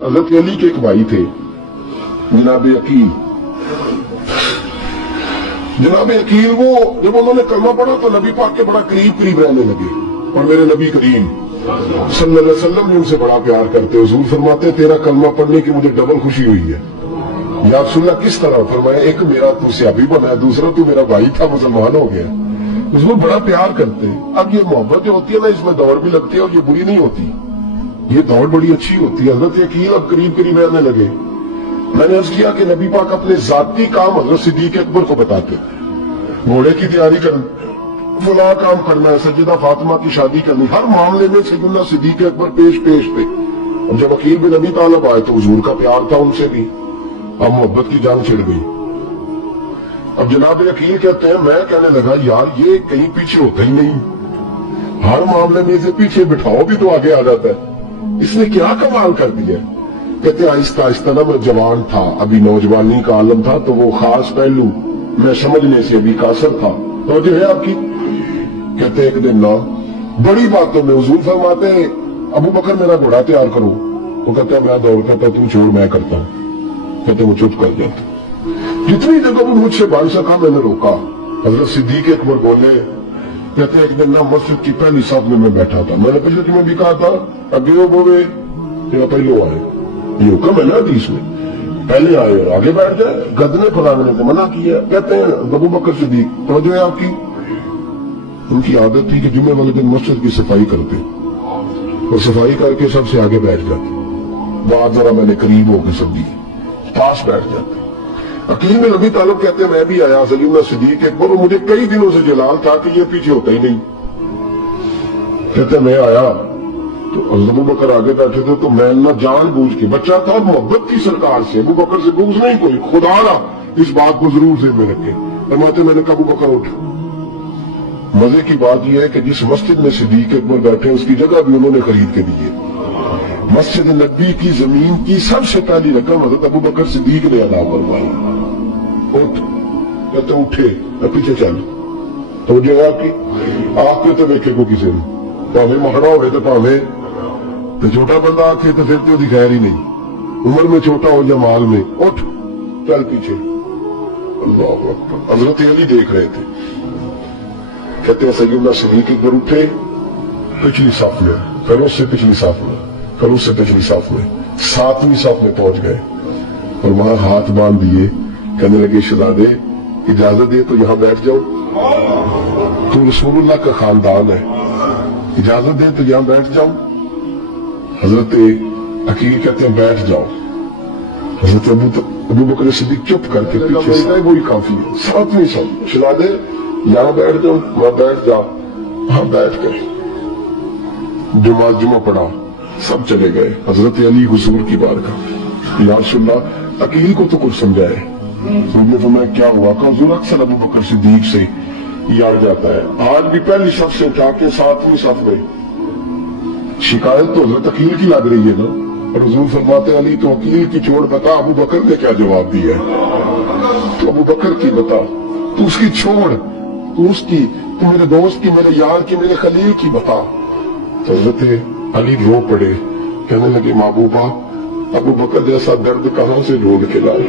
حضرت علی کے ایک بھائی تھے جناب عقیل. جناب عقیل وہ جب انہوں نے کلمہ پڑھا تو نبی پاک کے بڑا قریب رہنے لگے، اور میرے نبی کریم صلی اللہ علیہ وسلم نے ان سے بڑا پیار کرتے. حضور فرماتے تیرا کلمہ پڑھنے کی مجھے ڈبل خوشی ہوئی ہے. یا رسول اللہ کس طرح؟ فرمایا ایک میرا تو صحابی بنا ہے، دوسرا تو میرا بھائی تھا مسلمان ہو گیا. حضور بڑا پیار کرتے. اب یہ محبت جو ہوتی ہے نا، اس میں دوڑ بھی لگتی ہے اور یہ بری نہیں ہوتی، یہ دوڑ بڑی اچھی ہوتی ہے. حضرت عقیل اب قریب رہنے لگے. میں نے عرض کیا کہ نبی پاک اپنے ذاتی کام حضرت صدیق اکبر کو بتاتے، گھوڑے کی تیاری کرنا، فلاں کام کرنا ہے، سیدہ فاطمہ کی شادی کرنی، ہر معاملے میں سیدنا صدیق اکبر پیش پہ. اور جب عقیل بن ابی طالب آئے تو حضور کا پیار تھا ان سے بھی، اب محبت کی جان چھڑ گئی. اب جناب عقیل کہتے ہیں میں کہنے لگا یار یہ کہیں پیچھے ہوتا ہی نہیں، ہر معاملے میں اسے پیچھے بٹھاؤ بھی تو آگے آ جاتا ہے، اس نے کیا کمال کر دیا. کہتے ہیں آہستہ آہستہ نا میں جوان تھا، ابھی نوجوانی کا عالم تھا، تو وہ خاص پہلو میں سمجھنے سے ابھی قاصر تھا. تو جو ہے آپ کی کہتے ہیں ایک دن نا بڑی باتوں میں حضور فرماتے ہیں ابو بکر میرا گھوڑا تیار کرو. تو کہتے ہیں میں دوڑ کرتا، تو چھوڑ میں کرتا ہوں. کہتے ہیں وہ چپ کر جاتا. جتنی جگہ وہ مجھ سے بھائی سکا میں نے روکا. حضرت صدیق اکبر بولے، کہتے ہیں ایک دن نا مسجد کی پہلی صف میں بیٹھا تھا. میں نے پچھلے جمعے بھی کہا تھا اگے وہ بولے یا پہلو آئے، یہ حکم ہے نا حدیث میں، پہلے آئے اور آگے بیٹھ جائے. گدنے پھلانے سے منع کیا. کہتے ہیں ابو بکر صدیق توجہ ہے آپ کی، ان کی عادت تھی کہ جمعے والے دن مسجد کی صفائی کرتے اور صفائی کر کے سب سے آگے بیٹھ جاتے. بات ذرا میں نے قریب ہو کے سب دی پاس بیٹھ جاتے. عقیل بن ابی طالب کہتے ہیں میں بھی آیا سیدنا صدیق اکبر، اور مجھے کئی دنوں سے جلال تھا کہ یہ پیچھے ہوتا ہی نہیں. کہتے ہیں میں آیا تو ابو بکر آگے بیٹھے تھے، تو میں نہ جان بوجھ کے، بچہ تھا محبت کی سرکار سے، ابو بکر سے بغض نہیں کوئی، خدا را اس بات کو ضرور ذہن میں رکھے. فرماتے میں نے کہا ابو بکر اٹھ. مزے کی بات یہ ہے کہ جس مسجد میں صدیق اکبر بیٹھے اس کی جگہ بھی انہوں نے خرید کے دی ہے. مسجد نبی کی زمین کی سب سے پہلی رقم حضرت ابو بکر صدیق نے ادا کروائی. اٹھ. کہتے اٹھے پیچھے چل. تو جو ہے آپ کی آپ پہ تو دیکھے کو کسی نے پاوے مہڑا ہوئے تو پاوے تو چھوٹا بندہ آکھے تو پھر تو دکھائے ہی نہیں، عمر میں چھوٹا ہو یا مال میں. اٹھ چل پیچھے. اللہ اکبر. حضرت علی دیکھ رہے تھے. کہتے ہیں سیدنا صدیق اکبر اٹھے، پچھلی صف میں، پھر اس سے پچھلی صف میں، پھر اس سے پچھلی صف میں، 7ویں صف میں پہنچ گئے اور وہاں ہاتھ باندھ دیے. کہنے لگے شہزادے اجازت دے تو یہاں بیٹھ جاؤ، تو رسول اللہ کا خاندان ہے، اجازت دے تو یہاں بیٹھ جاؤ. حضرت عقیل کہتے ہیں بیٹھ جاؤ. حضرت ابو بکر صدیق چپ کر کے پیچھے سے وہی کافی ہے 7ویں صف. شہزادے یہاں بیٹھ جاؤ. وہاں بیٹھ جا. وہاں بیٹھ گئے. جمعہ پڑھا، سب چلے گئے. حضرت علی حضور کی بارگاہ، یا رسول اللہ عقیل کو تو کچھ سمجھائے. تو میں کیا ہوا کہ حضور اکثر ابو بکر صدیق سے یار جاتا ہے، آج بھی پہلی صف سے جا کے 7ویں صف میں. شکایت تو حضرت عقیل کی لگ رہی ہے نا. اور حضور فرماتے علی تو عقیل کی چھوڑ، بتا ابو بکر نے کیا جواب دیا ہے. تو ابو بکر کی بتا، تو اس کی چھوڑ، تو اس کی، تو میرے دوست کی، میرے یار کی، میرے خلیل کی بتا. تو حضرت علی رو پڑے. کہنے لگے محبوبہ ابو بکر جیسا درد کہاں سے ڈھونڈ کے لائے.